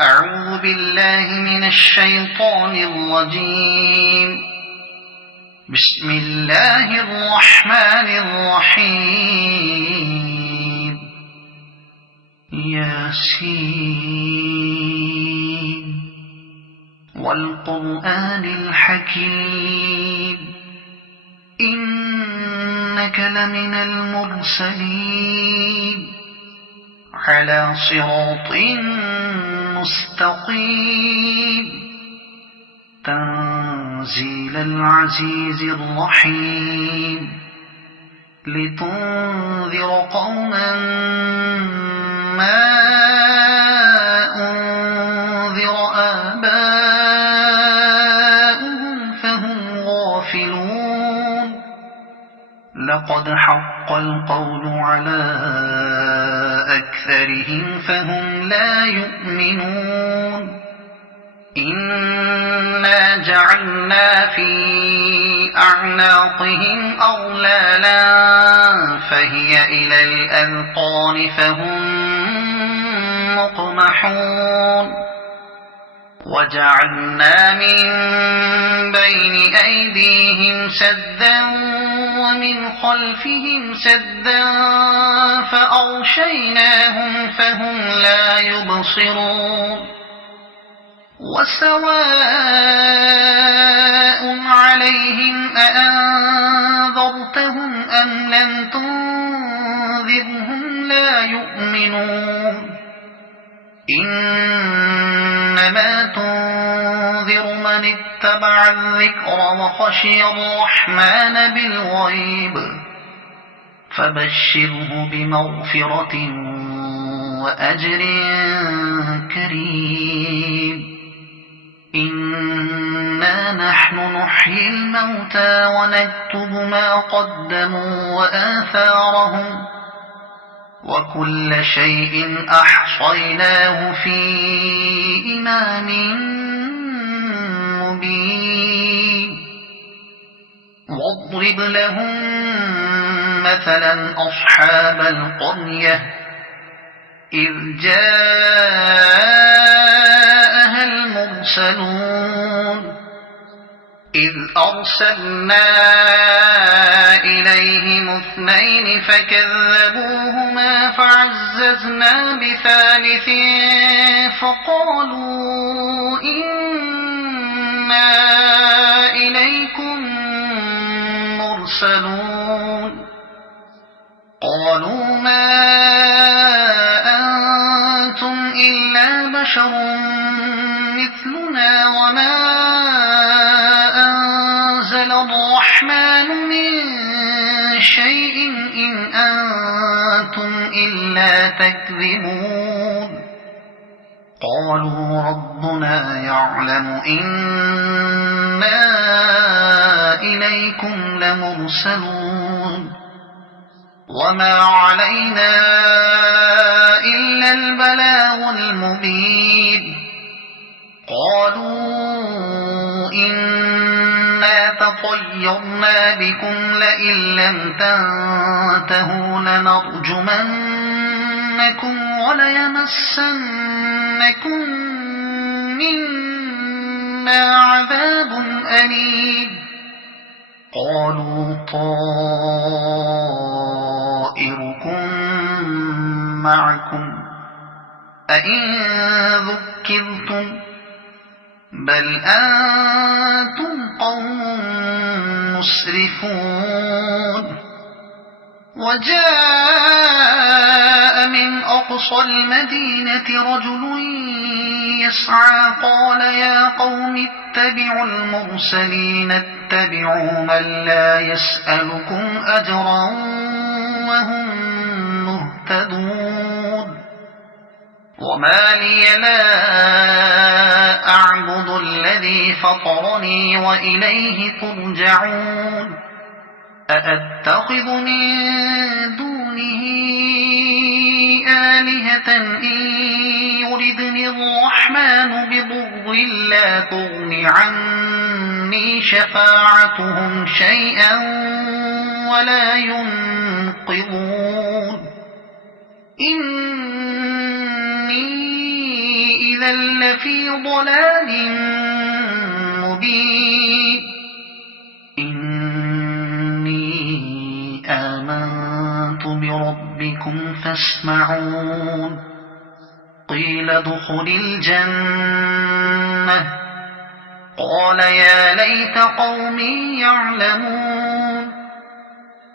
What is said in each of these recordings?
أعوذ بالله من الشيطان الرجيم. بسم الله الرحمن الرحيم. ياسين والقرآن الحكيم إنك لمن المرسلين على صراط مستقيم تنزيل العزيز الرحيم لتنذر قوما ما أنذر آباؤهم فهم غافلون. لقد حق القول على أكثرهم فهم لا يؤمنون. إنا جعلنا في أعناقهم أغلالا فهي إلى الأذقان فهم مقمحون. وجعلنا من بين أيديهم سدا ومن خلفهم سدا فأغشيناهم فهم لا يبصرون. وسواء عليهم أأنذرتهم أم لم تنذرهم لا يؤمنون. إنما تنذر من اتبع الذكر وخشي الرحمن بالغيب فبشره بمغفرة وأجر كريم. إنا نحن نحيي الموتى ونكتب ما قدموا وآثارهم وكل شيء أحصيناه في إمام مبين. واضرب لهم مثلا أصحاب القرية إذ جاءها المرسلون إذ أرسلنا إليهم اثنين فكذبوهما فعززنا بثالث فقالوا إنا إليكم مرسلون. قالوا ما أنتم إلا بشر مثلنا وما أنزل الرحمن من شيء إن أنتم إلا تكذبون. قالوا ربنا يعلم إنا إليكم لمرسلون وما علينا إلا البلاغ المبين. قالوا إنا تطيرنا بكم لئن لم تنتهوا لنرجمنكم وليمسنكم منا عذاب أليم. قالوا طائركم معكم أئن ذكرتم بل أنتم قوم مسرفون. وجاء من أقصى المدينة رجل يسعى قال يا قوم اتبعوا المرسلين اتبعوا من لا يسألكم أجرا وهم مهتدون. وما لي لا أعبد الذي فطرني وإليه ترجعون. أأتخذ من دونه آلهة إن يردني الرحمن بضر لا تغن عني شفاعتهم شيئا ولا ينقذون. إني إذا لفي ضلال مبين إني آمنت بربكم فاسمعون قيل ادخل الجنة قال يا ليت قومي يعلمون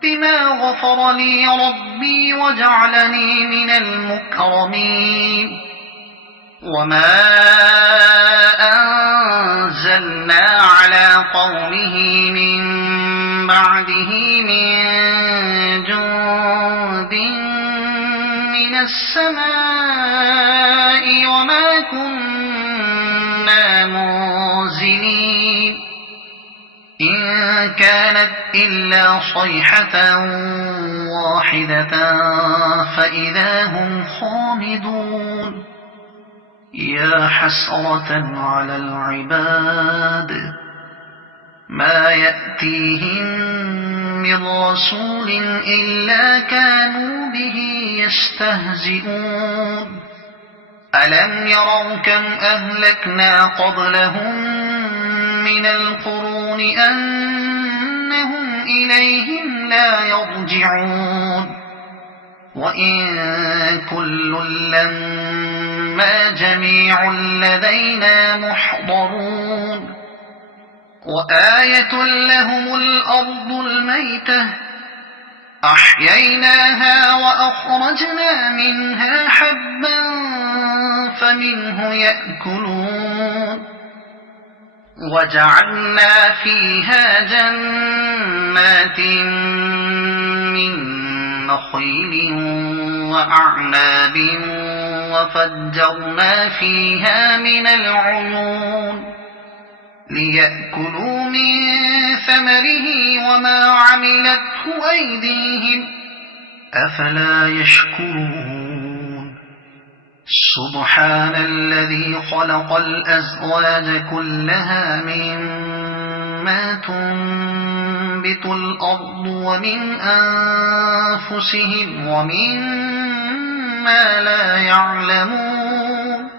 بما غفر لي ربي وجعلني من المكرمين وما أنزلنا على قومه من بعده من جند من السماء وما كنا منزلين إن كانت إلا صيحة واحدة فإذا هم خامدون يا حسرة على العباد ما يأتيهم من رسول إلا كانوا به يستهزئون ألم يروا كم أهلكنا قبلهم من القرون أنهم إليهم لا يرجعون وإن كل لما جميع لدينا محضرون وآية لهم الأرض الميتة أحييناها وأخرجنا منها حبا فمنه يأكلون وجعلنا فيها جنات من نخيل وأعناب وفجرنا فيها من العيون ليأكلوا من ثمره وما عملته أيديهم أفلا يشكرون سبحان الذي خلق الأزواج كلها مما تنبت الأرض ومن أنفسهم ومما لا يعلمون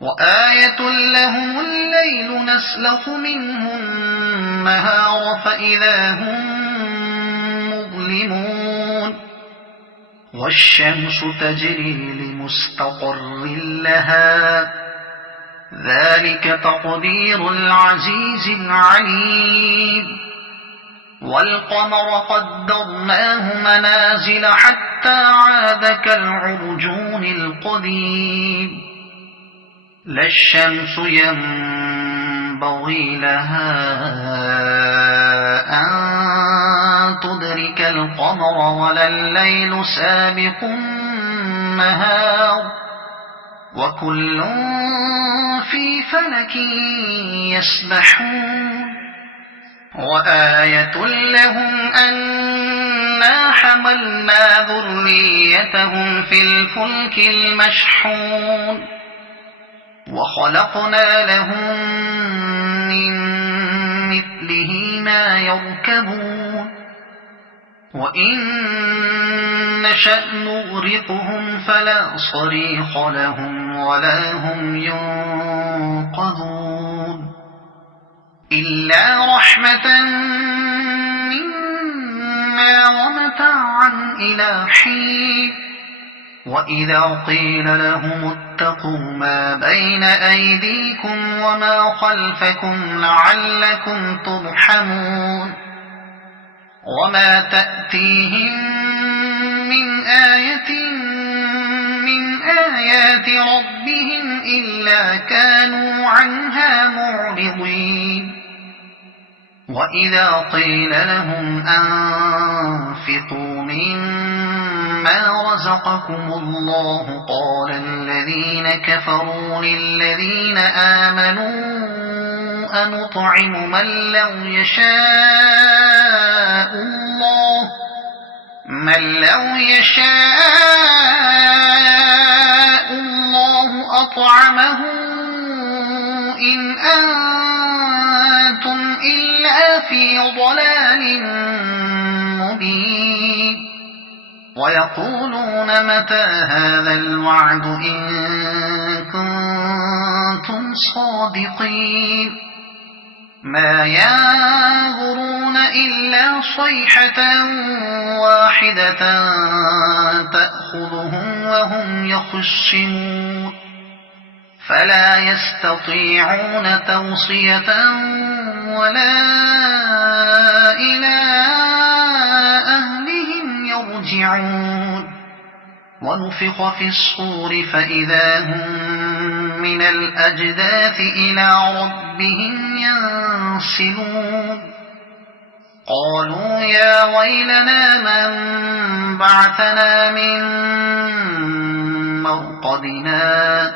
وآية لهم الليل نسلخ منه النهار فإذا هم مظلمون والشمس تجري لمستقر لها ذلك تقدير العزيز العليم والقمر قدرناه منازل حتى عاد كالعرجون القديم لا الشمس ينبغي لها أن تدرك القمر ولا الليل سابق النهار وكل في فلك يسبحون وآية لهم أنا حملنا ذريتهم في الفلك المشحون وخلقنا لهم من مثله ما يركبون وإن نشأ نغرقهم فلا صريخ لهم ولا هم ينقذون إلا رحمة منا ومتاعا إلى حين وإذا قيل لهم اتقوا ما بين أيديكم وما خلفكم لعلكم ترحمون وما تأتيهم من آية من آيات ربهم إلا كانوا عنها معرضين وإذا قيل لهم أنفقوا مما رزقكم الله قال الذين كفروا للذين آمنوا أنطعم من لو يشاء الله أطعمه إن أنتم إلا في ضلال مبين ويقولون متى هذا الوعد إن كنتم صادقين ما ينظرون إلا صيحة واحدة تأخذهم وهم يخصمون فلا يستطيعون توصية ولا إلى أهلهم يرجعون ونفخ في الصور فإذا هم من الأجداث إلى ربهم ينسلون قالوا يا ويلنا من بعثنا من مرقدنا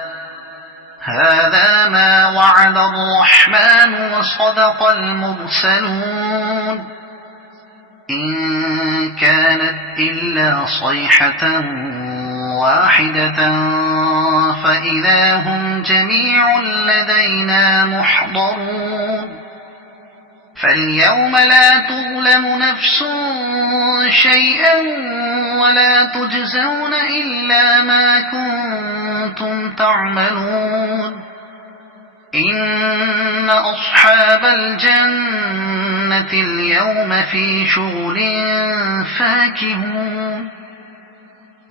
هذا ما وعد الرحمن وصدق المرسلون إن كانت إلا صيحة واحدة فإذا هم جميع لدينا محضرون فاليوم لا تظلم نفس شيئا ولا تجزون إلا ما كنتم تعملون إن أصحاب الجنة اليوم في شغل فاكهون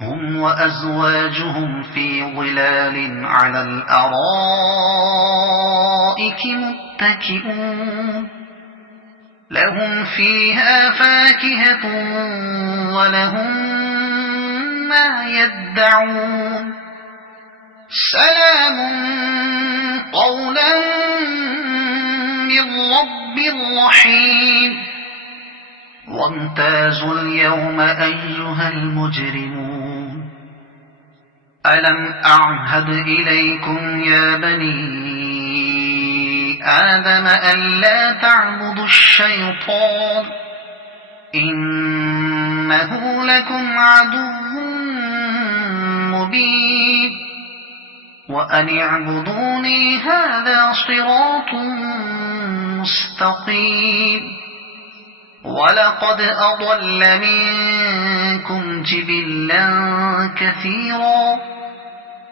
هم وأزواجهم في ظلال على الأرائك متكئون لهم فيها فاكهة ولهم ما يدعون سلام قولا من رب رحيم وامتازوا اليوم أيها المجرمون ألم أعهد إليكم يا بني آدم ألا تعبدوا الشيطان إنه لكم عدو مبين وأن اعبدوني هذا صراط مستقيم ولقد أضل منكم جبلا كثيرا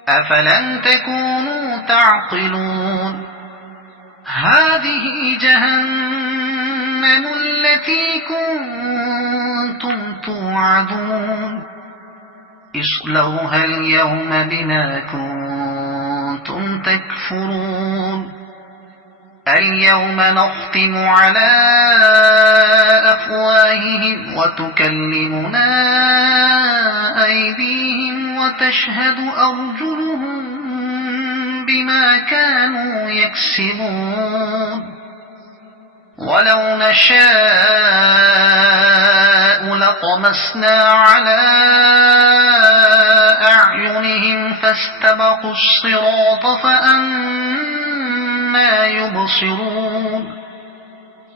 أفلم تكونوا تعقلون هذه جهنم التي كنتم توعدون اصلوها اليوم بما كنتم تكفرون اليوم نختم على أفواههم وتكلمنا أيديهم وتشهد أرجلهم بما كانوا يكسبون ولو نشاء لطمسنا على أعينهم فاستبقوا الصراط فأنى يبصرون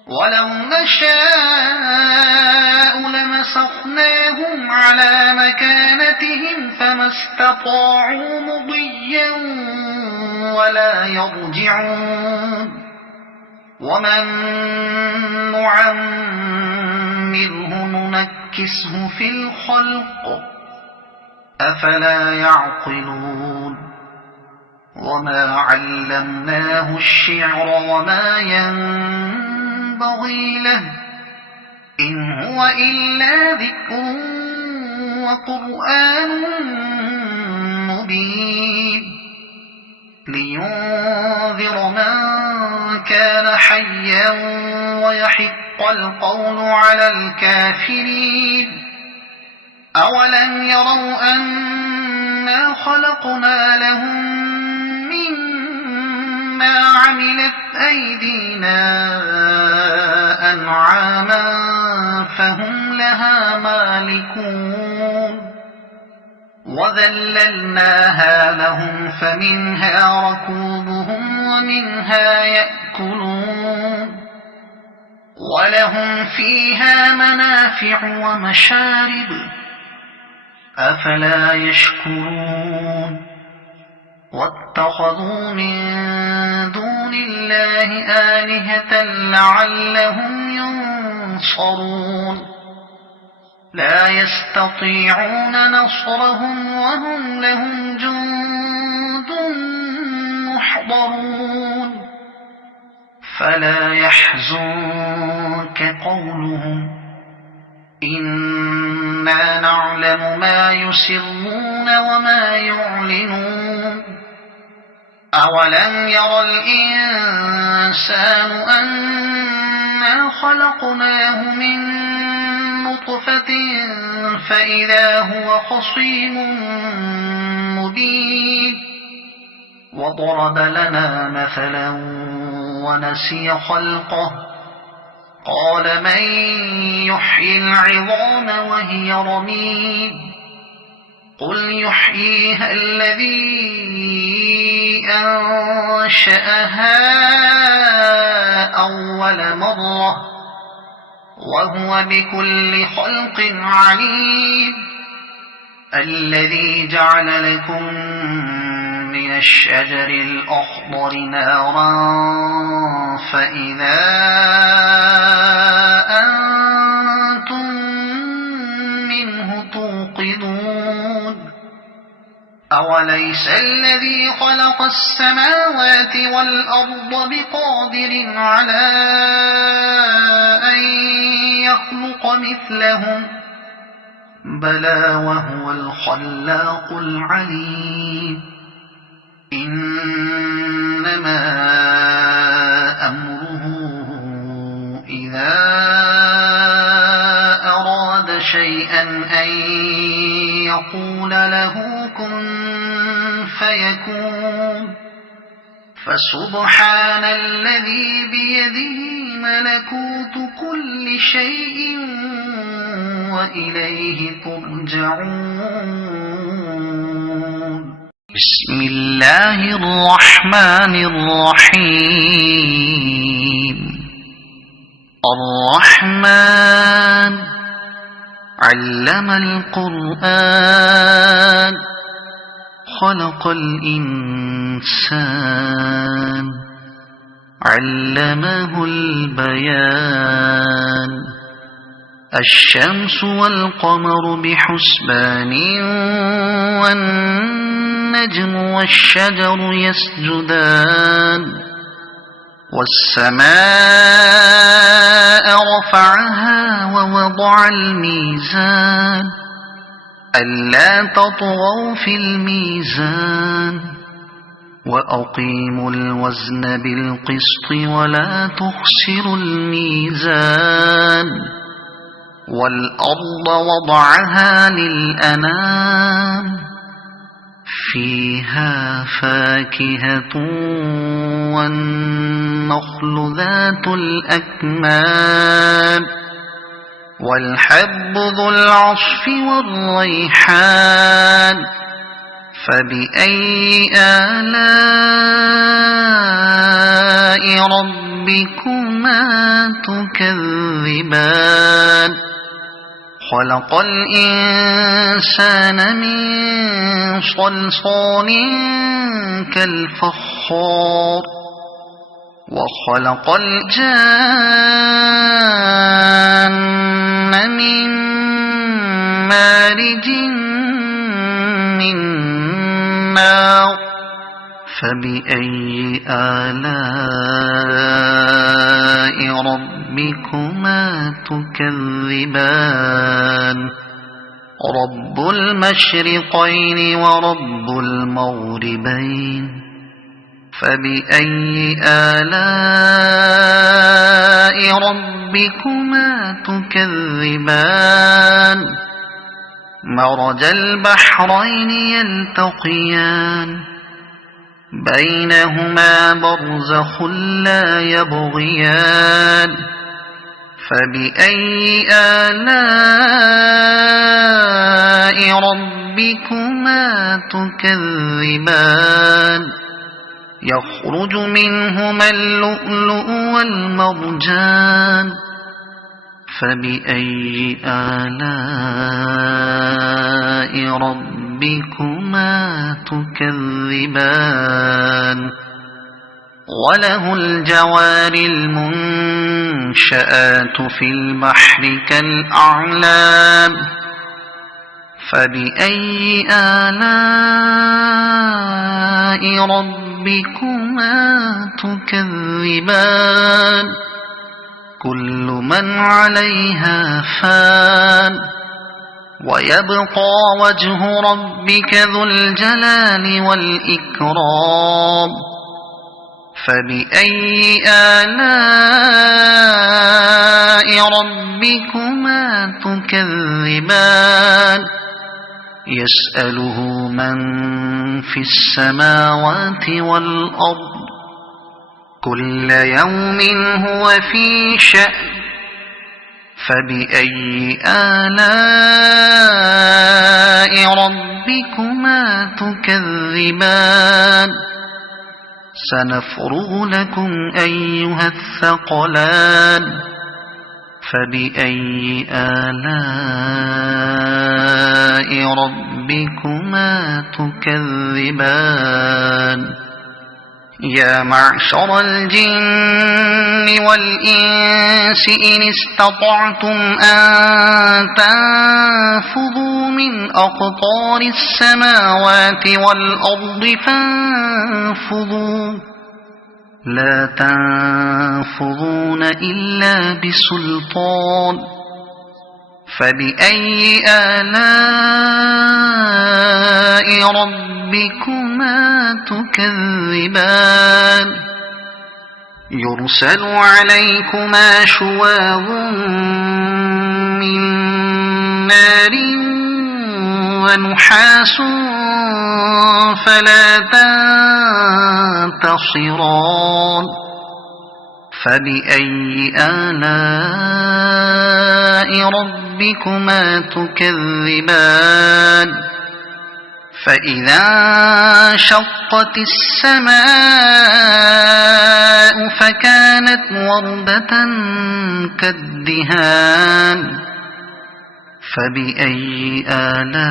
ولو نشاء لمسخناهم على مكانتهم فما استطاعوا مضيا ولا يرجعون ومن نعمره ننكسه في الخلق أفلا يعقلون وما علمناه الشعر وما ينبغي له إن هو إلا ذكر وقرآن مبين لينذر من كان حيا ويحق القول على الكافرين أولم يروا أنا خلقنا لهم مما عملت أيدينا أنعاما فهم لها مالكون وذللناها لهم فمنها ركوبهم ومنها يأكلون ولهم فيها منافع ومشارب أفلا يشكرون واتخذوا من دون الله آلهة لعلهم ينصرون لا يستطيعون نصرهم وهم لهم جند محضرون يحضرون فلا يحزنك قولهم إنا نعلم ما يسرون وما يعلنون أولم ير الإنسان أنا خلقناه من نطفة فإذا هو خصيم مبين وضرب لنا مثلا ونسي خلقه قال من يحيي العظام وهي رميم قل يحييها الذي أنشأها أول مرة وهو بكل خلق عليم الذي جعل لكم من الشجر الأخضر نارا فإذا أنتم منه توقدون أوليس الذي خلق السماوات والأرض بقادر على أن يخلق مثلهم بلى وهو الخلاق العليم إنما أمره إذا أراد شيئا أن يقول له كن فيكون فسبحان الذي بيده ملكوت كل شيء وإليه ترجعون بسم الله الرحمن الرحيم الرحمن علم القرآن خلق الإنسان علمه البيان الشمس والقمر بحسبان والنجم والشجر يسجدان والسماء رفعها ووضع الميزان ألا تطغوا في الميزان وأقيموا الوزن بالقسط ولا تخسروا الميزان والأرض وضعها للأنام فيها فاكهة والنخل ذات الأكمام والحب ذو العصف والريحان فبأي آلاء ربكما تكذبان خلق الإنسان من صلصال كالفخار وخلق الجان من مارج من نار فبأي آلاء ربكما تكذبان رب المشرقين ورب المغربين فبأي آلاء ربكما تكذبان مرج البحرين يلتقيان بينهما برزخ لا يبغيان فبأي آلاء ربكما تكذبان يخرج منهما اللؤلؤ والمرجان فبأي آلاء ربكما تكذبان وله الجوار المنشآت في البحر كالأعلام فبأي آلاء ربكما ربكما تكذبان كل من عليها فان ويبقى وجه ربك ذو الجلال والإكرام فبأي آلاء ربكما تكذبان يسأله من في السماوات والأرض كل يوم هو في شأن فبأي آلاء ربكما تكذبان سنفرغ لكم أيها الثقلان فبأي آلاء ربكما تكذبان يا معشر الجن والإنس إن استطعتم أن تنفذوا من أقطار السماوات والأرض فانفذوا لا تنفذون إلا بسلطان فبأي آلاء ربكما تكذبان يرسل عليكما شواظ من نار ونحاس فلا تنتصران فبأي آلاء ربكما تكذبان فإذا انشقت السماء فكانت وردة كالدهان فبأي آلاء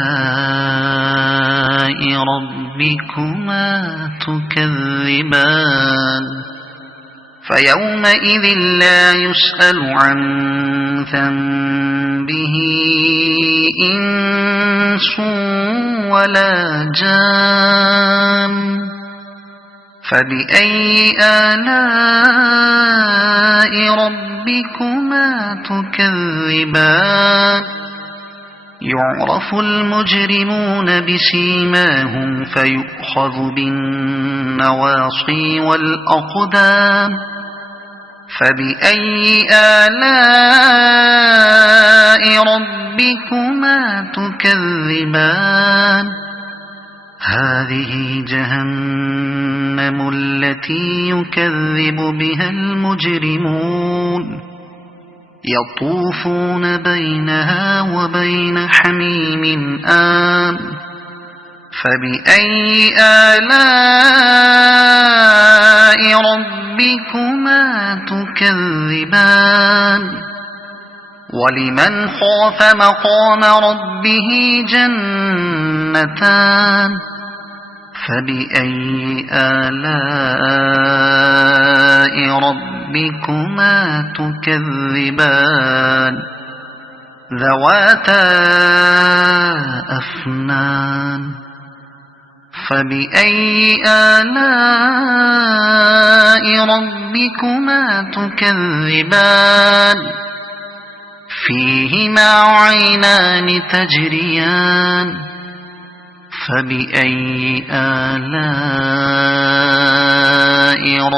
ربكما تكذبان فيومئذ لا يسأل عن ذنبه إنس ولا جان فبأي آلاء ربكما تكذبان يعرف المجرمون بسيماهم فيؤخذ بالنواصي والأقدام فبأي آلاء ربكما تكذبان هذه جهنم التي يكذب بها المجرمون يطوفون بينها وبين حميم آن فبأي آلاء ربكما تكذبان ولمن خاف مقام ربه جنتان فبأي آلاء ربكما تكذبان ذواتا أفنان فبأي آلاء ربكما تكذبان فيهما عينان تجريان فبأي آلاء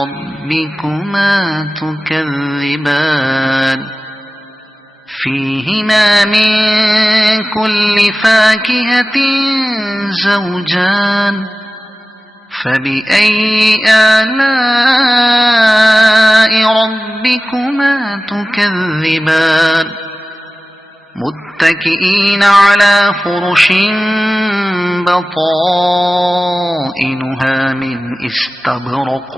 ربكما تكذبان فيهما من كل فاكهة زوجان فبأي آلاء ربكما تكذبان متكئين على فرش بطائنها من استبرق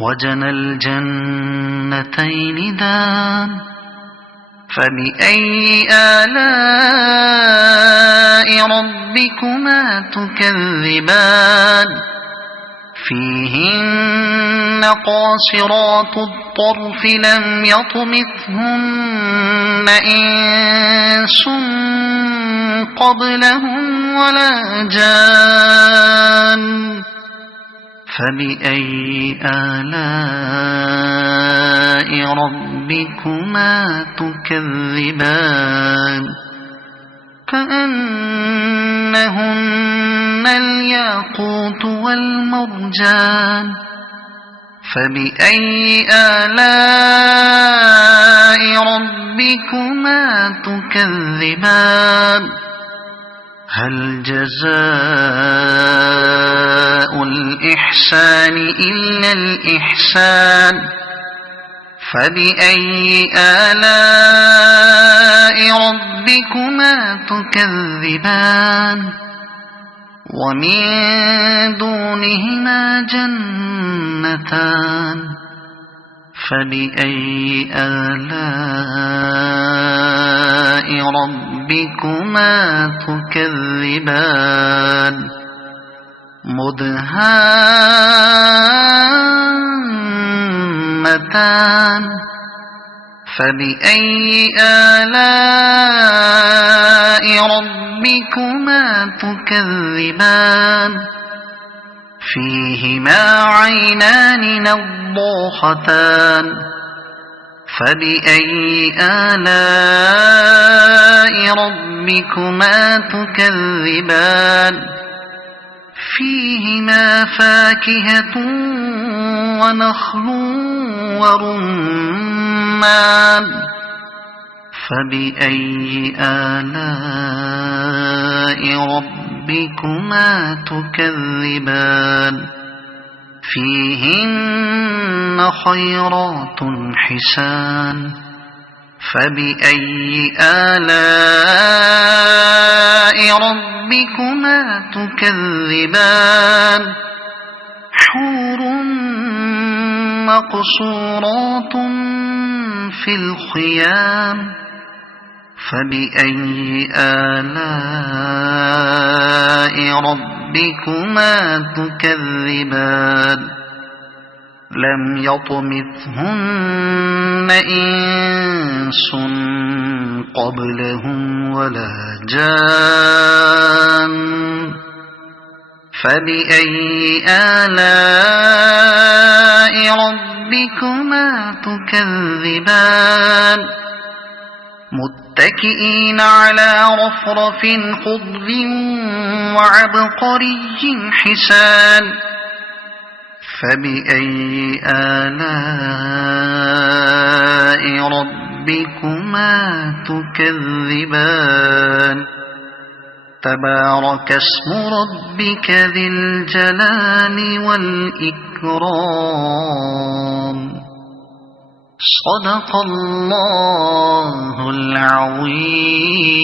وجنى الجنتين دان فبأي آلاء ربكما تكذبان فيهن قاصرات الطرف لم يطمثهن إنس قبلهم ولا جان فبأي آلاء ربكما تكذبان كأنهن الياقوت والمرجان فبأي آلاء ربكما تكذبان هل جزاء الإحسان إلا الإحسان فبأي آلاء ربكما تكذبان ومن دونهما جنتان فبأي آلاء ربكما تكذبان مدهامتان فبأي آلاء ربكما تكذبان فيهما عينان نضاختان فبأي آلاء ربكما تكذبان فيهما فاكهة ونخل ورمان فبأي آلاء ربكما تكذبان فيهن خيرات حسان فبأي آلاء ربكما تكذبان حور مقصورات في الخيام فبأي آلاء ربكما تكذبان لم يطمثهن إنس قبلهم ولا جان فبأي آلاء ربكما تكذبان متكئين على رفرف خضر وعبقري حسان فبأي آلاء ربكما تكذبان تبارك اسم ربك ذي الجلال والإكرام صدق الله العظيم.